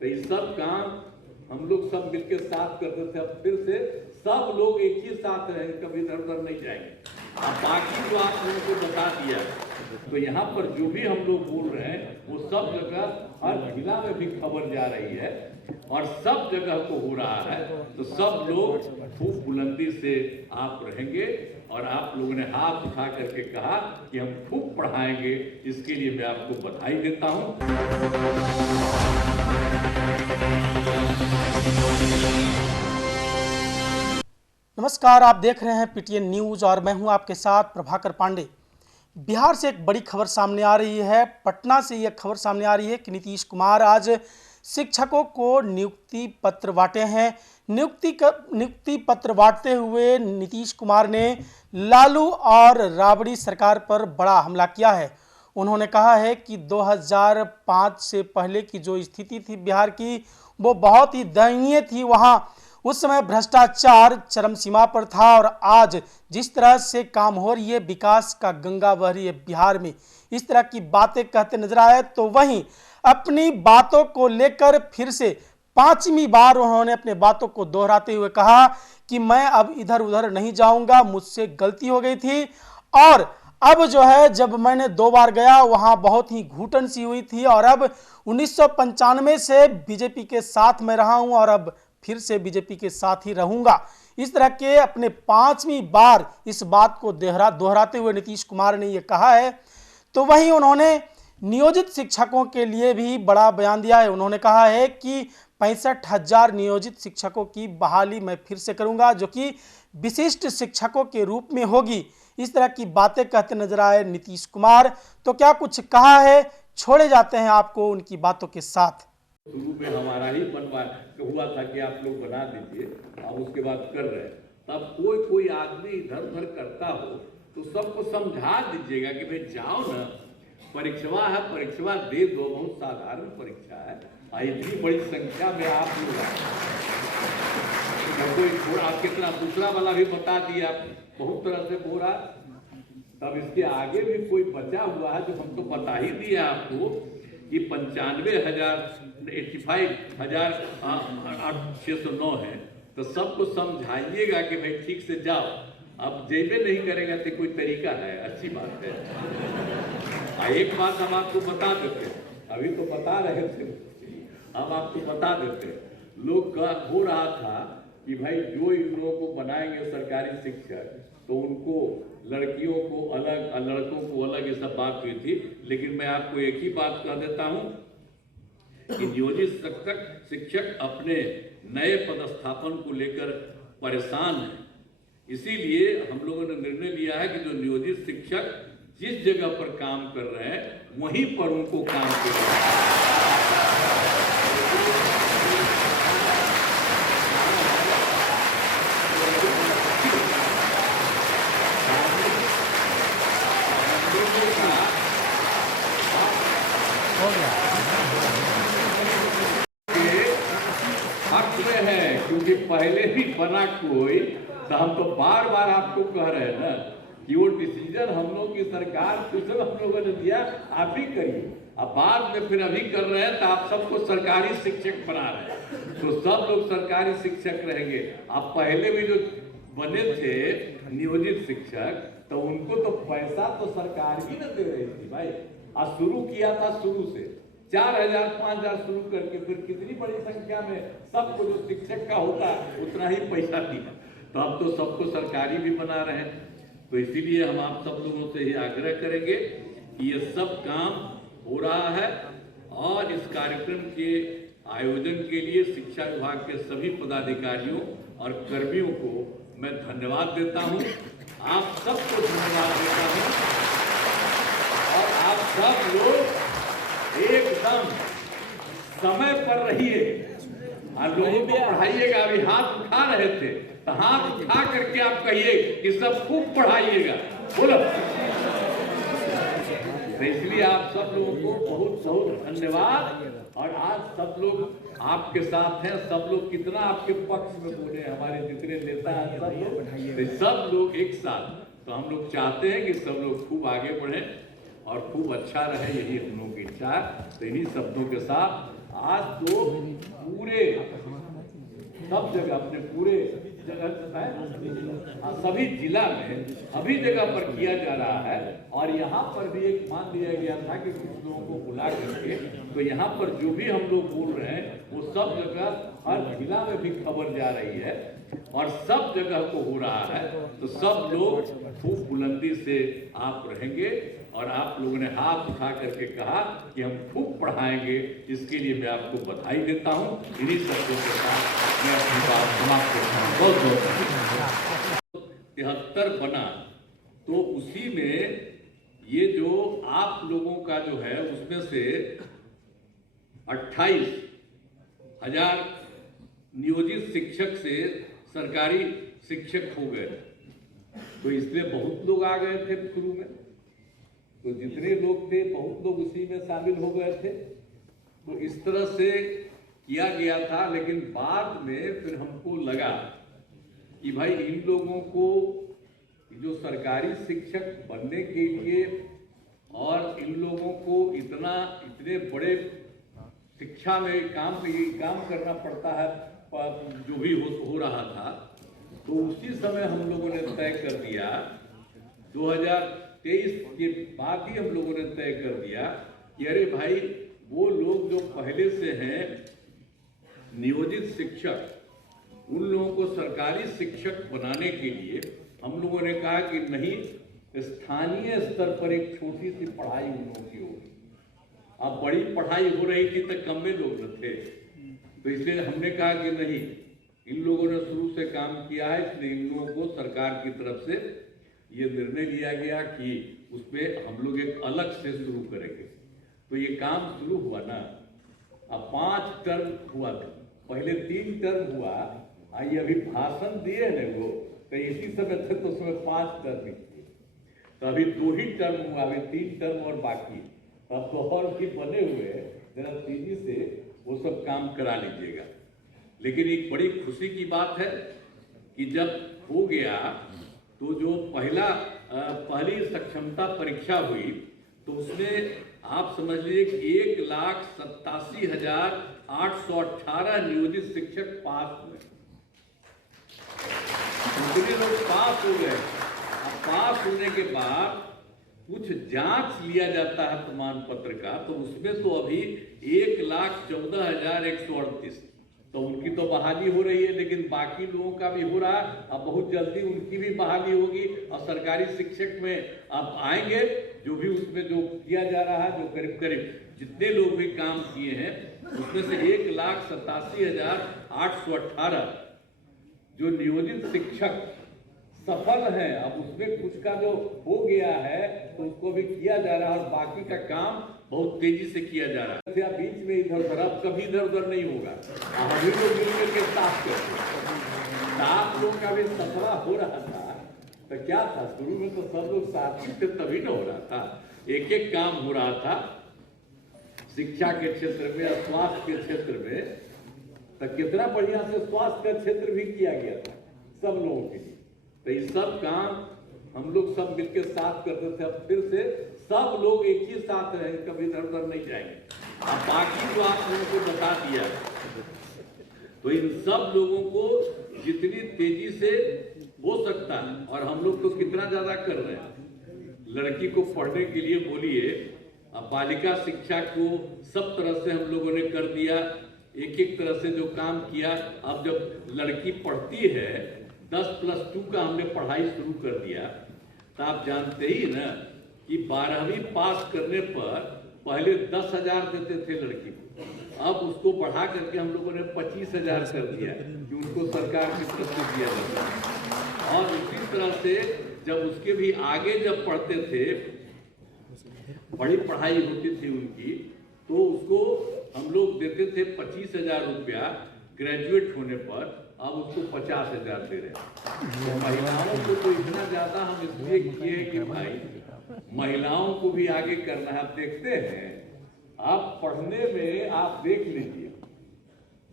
तो ये सब काम हम लोग सब मिलकर साथ करते थे। अब फिर से सब लोग एक ही साथ रहेंगे, कभी इधर उधर नहीं जाएंगे। अब बाकी जो आप लोगों को बता दिया, तो यहाँ पर जो भी हम लोग बोल रहे हैं वो सब जगह हर जिला में भी खबर जा रही है और सब जगह को हो रहा है। तो सब लोग खूब बुलंदी से आप रहेंगे और आप लोगों ने हाथ उठा करके कहा कि हम खूब पढ़ाएंगे, इसके लिए मैं आपको बधाई देता हूं। नमस्कार, आप देख रहे हैं पीटीएन न्यूज और मैं हूं आपके साथ प्रभाकर पांडे। बिहार से एक बड़ी खबर सामने आ रही है। पटना से यह खबर सामने आ रही है कि नीतीश कुमार आज शिक्षकों को नियुक्ति पत्र बांटे हैं। नियुक्ति पत्र बांटते हुए नीतीश कुमार ने लालू और राबड़ी सरकार पर बड़ा हमला किया है। उन्होंने कहा है कि 2005 से पहले की जो स्थिति थी बिहार की, वो बहुत ही दयनीय थी। वहाँ उस समय भ्रष्टाचार चरम सीमा पर था और आज जिस तरह से काम हो रही है, विकास का गंगा बह रही है बिहार में, इस तरह की बातें कहते नजर आए। तो वहीं अपनी बातों को लेकर फिर से पांचवी बार उन्होंने अपने बातों को दोहराते हुए कहा कि मैं अब इधर उधर नहीं जाऊंगा, मुझसे गलती हो गई थी और अब जो है जब मैंने 2 बार गया वहां बहुत ही घुटन सी हुई थी और अब 1995 से बीजेपी के साथ मैं रहा हूं और अब फिर से बीजेपी के साथ ही रहूंगा। इस तरह के अपने 5वीं बार इस बात को दोहराते हुए नीतीश कुमार ने यह कहा है। तो वहीं उन्होंने नियोजित शिक्षकों के लिए भी बड़ा बयान दिया है। उन्होंने कहा है कि 65,000 नियोजित शिक्षकों की बहाली मैं फिर से करूंगा, जो कि विशिष्ट शिक्षकों के रूप में होगी। इस तरह की बातें कहते नजर आए नीतीश कुमार। तो क्या कुछ कहा है, छोड़े जाते हैं आपको उनकी बातों के साथ। शुरू में हमारा ही बनवा हुआ था कि आप लोग बना दीजिए, अब उसके बाद कर रहे हैं। तब कोई आदमी इधर उधर करता हो तो सबको समझा दीजिएगा कि भाई जाओ ना, परीक्षा है, परीक्षा दे दो, बहुत साधारण परीक्षा है। इतनी बड़ी संख्या में आप लोग कोई थोड़ा कितना दूसरा वाला भी बता दिया, बहुत तरह से बोला। तब इसके आगे भी कोई बचा हुआ है जो हम तो बता ही दिया आपको कि 85,609 है। तो सबको समझाइएगा कि भाई ठीक से जाओ। अब जेबे नहीं करेगा तो कोई तरीका है, अच्छी बात है। एक बात हम आपको बता देते, अभी तो बता रहे थे, अब आपको बता देते। लोग हो रहा था कि भाई जो इन लोगों को बनाएंगे सरकारी शिक्षक तो उनको लड़कियों को अलग, लड़कों को अलग, ये सब बात हुई थी। लेकिन मैं आपको एक ही बात कह देता हूं कि नियोजित शिक्षक अपने नए पदस्थापन को लेकर परेशान हैं। इसीलिए हम लोगों ने निर्णय लिया है कि जो नियोजित शिक्षक जिस जगह पर काम कर रहे हैं वहीं पर उनको काम करना है। क्योंकि पहले भी बना कोई, तो हम तो बार बार आपको कह रहे हैं ना कि वो डिसीजन हम लोग की सरकार हम लोगों ने दिया, आप भी करिए। अब बाद में फिर अभी कर रहे हैं तो आप सबको सरकारी शिक्षक बना रहे हैं, तो सब लोग सरकारी शिक्षक रहेंगे। अब पहले भी जो बने थे नियोजित शिक्षक, तो उनको तो पैसा तो सरकार ही न दे रही थी भाई। आज शुरू किया था, शुरू से 4,000 5,000 शुरू करके फिर कितनी बड़ी संख्या में सबको जो शिक्षक का होता है उतना ही पैसा दिया। तो अब तो सबको सरकारी भी बना रहे हैं। तो इसीलिए हम आप सब लोगों से ये आग्रह करेंगे कि ये सब काम हो रहा है और इस कार्यक्रम के आयोजन के लिए शिक्षा विभाग के सभी पदाधिकारियों और कर्मियों को मैं धन्यवाद देता हूँ। आप सबको धन्यवाद देता हूँ और आप सब लोग एकदम समय पर रहिए और लोगों को पढ़ाइएगा। अभी हाथ उठा रहे थे तो हाथ उठा करके आप कहिए कि सब खूब पढ़ाइएगा, बोलो। तो इसलिए आप सब लोगों को बहुत बहुत धन्यवाद। और आज सब लोग आपके साथ हैं, सब लोग कितना आपके पक्ष में बोले, हमारे जितने नेता हैं सब लोग एक साथ। तो हम लोग चाहते हैं कि सब लोग खूब आगे बढ़ें और खूब अच्छा रहे, यही हम लोगों की इच्छा है। तो इन्हीं शब्दों के साथ आज तो पूरे सब जगह अपने पूरे जगह सभी जिला में सभी जगह पर किया जा रहा है। और यहाँ पर भी एक मान लिया गया था कि कुछ लोगों को बुला करके, तो यहाँ पर जो भी हम लोग बोल रहे हैं वो सब जगह हर जिला में भी खबर जा रही है और सब जगह को हो रहा है। तो सब लोग खूब बुलंदी से आप रहेंगे और आप लोगों ने हाथ उठा करके कहा कि हम खूब पढ़ाएंगे। इसके लिए मैं आपको बधाई देता हूं। इन्हीं शब्दों के साथ मैं अपनी बात समाप्त करता हूं। बहुत बहुत 73 बना, तो उसी में ये जो आप लोगों का जो है उसमें से 28,000 नियोजित शिक्षक से सरकारी शिक्षक हो गए। तो इसलिए बहुत लोग आ गए थे शुरू में, तो जितने लोग थे बहुत लोग उसी में शामिल हो गए थे। तो इस तरह से किया गया था। लेकिन बाद में फिर हमको लगा कि भाई इन लोगों को जो सरकारी शिक्षक बनने के लिए और इन लोगों को इतने बड़े शिक्षा में काम करना पड़ता है, जो भी हो रहा था। तो उसी समय हम लोगों ने तय कर दिया, 2023 के बाद ही हम लोगों ने तय कर दिया कि अरे भाई वो लोग जो पहले से हैं नियोजित शिक्षक, उन लोगों को सरकारी शिक्षक बनाने के लिए हम लोगों ने कहा कि नहीं, स्थानीय स्तर पर एक छोटी सी पढ़ाई उन लोगों की होगी। अब बड़ी पढ़ाई हो रही थी तो कम में लोग न थे, तो इसलिए हमने कहा कि नहीं, इन लोगों ने शुरू से काम किया है, इसलिए इन लोगों को सरकार की तरफ से ये निर्णय लिया गया कि उसमें हम लोग एक अलग से शुरू करेंगे। तो ये काम शुरू हुआ ना, अब 5 टर्म हुआ था, पहले 3 टर्म हुआ। ये अभी भाषण दिए हैं वो, तो इसी समय थे तो उसमें 5 टर्म किए, तो अभी 2 ही टर्म हुआ, अभी 3 टर्म और बाकी। अब तो और भी बने हुए, जरा तेजी से वो सब काम करा लीजिएगा। लेकिन एक बड़ी खुशी की बात है कि जब हो गया तो जो पहली सक्षमता परीक्षा हुई तो उसमें आप समझ लीजिए कि 1,87,818 नियोजित शिक्षक पास हुए। कितने लोग पास हो गए। अब पास होने के बाद कुछ जांच लिया जाता है प्रमाण पत्र का, तो उसमें तो अभी 1,14,138, तो उनकी तो बहाली हो रही है, लेकिन बाकी लोगों का भी हो रहा है। अब बहुत जल्दी उनकी भी बहाली होगी और सरकारी शिक्षक में अब आएंगे जो भी उसमें जो किया जा रहा है, जो करीब करीब जितने लोग भी काम किए हैं उसमें से 1,87,818 जो नियोजित शिक्षक सफल हैं। अब उसमें कुछ का जो हो गया है तो उसको भी किया जा रहा है और बाकी का काम बहुत तेजी से किया जा रहा है। बीच में इधर उधर अब कभी इधर उधर नहीं होगा। हम ही लोग मिलकर के साफ करते, 7 लोग का भी सफरा हो रहा था। तो क्या था, शुरू में तो सब लोग साथ थे, तभी ना हो रहा था, एक एक काम हो रहा था। शिक्षा के क्षेत्र में, स्वास्थ्य के क्षेत्र में, तो कितना बढ़िया से स्वास्थ्य का क्षेत्र भी किया गया था सब लोगों के लिए। तो ये सब काम हम लोग सब मिलकर साथ करते थे। अब फिर से सब लोग एक ही साथ रहेंगे, कभी इधर उधर नहीं जाएंगे। अब बाकी जो आप लोगों को बता दिया, तो इन सब लोगों को जितनी तेजी से हो सकता है, और हम लोग तो कितना ज्यादा कर रहे हैं, लड़की को पढ़ने के लिए बोलिए, अब बालिका शिक्षा को सब तरह से हम लोगों ने कर दिया, एक एक तरह से जो काम किया। अब जब लड़की पढ़ती है 10+2 का हमने पढ़ाई शुरू कर दिया, तो आप जानते ही ना कि 12वीं पास करने पर पहले 10,000 देते थे लड़की को, अब उसको बढ़ा करके हम लोगों ने 25,000 कर दिया कि उनको सरकार की तरफ से दिया जाता है। और इसी तरह से जब उसके भी आगे जब पढ़ते थे, बड़ी पढ़ाई होती थी उनकी, तो उसको हम लोग देते थे 25,000 रुपया ग्रेजुएट होने पर, अब उसको 50,000 दे रहे हैं। तो महिलाओं को तो इतना ज्यादा हम इसलिए किए कि भाई महिलाओं को भी आगे करना है। आप देखते हैं, आप पढ़ने में आप देख लीजिए,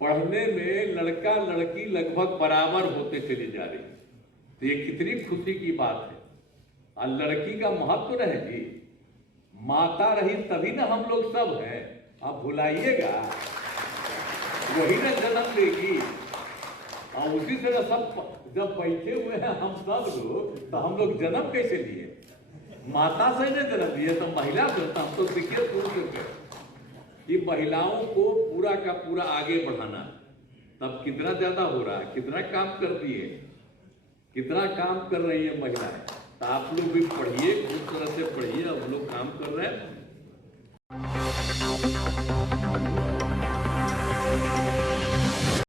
पढ़ने में लड़का लड़की लगभग बराबर होते चले जा रहे हैं। तो ये कितनी खुशी की बात है। और लड़की का महत्व रहेगी, माता रही तभी ना हम लोग सब हैं। आप भुलाइएगा वही ना जन्म लेगी। और उसी से ना सब जब बैठे हुए हैं हम सब लोग, तो हम लोग जन्म कैसे लिए? माता से ने जन्म लिए, तो महिला से। तो हम तो देखिए शुरू से कि महिलाओं को पूरा का पूरा आगे बढ़ाना, तब कितना ज्यादा हो रहा है, कितना काम करती है, कितना काम कर रही है महिलाएं। तो आप लोग भी पढ़िए, उस तरह से पढ़िए, हम लोग काम कर रहे हैं।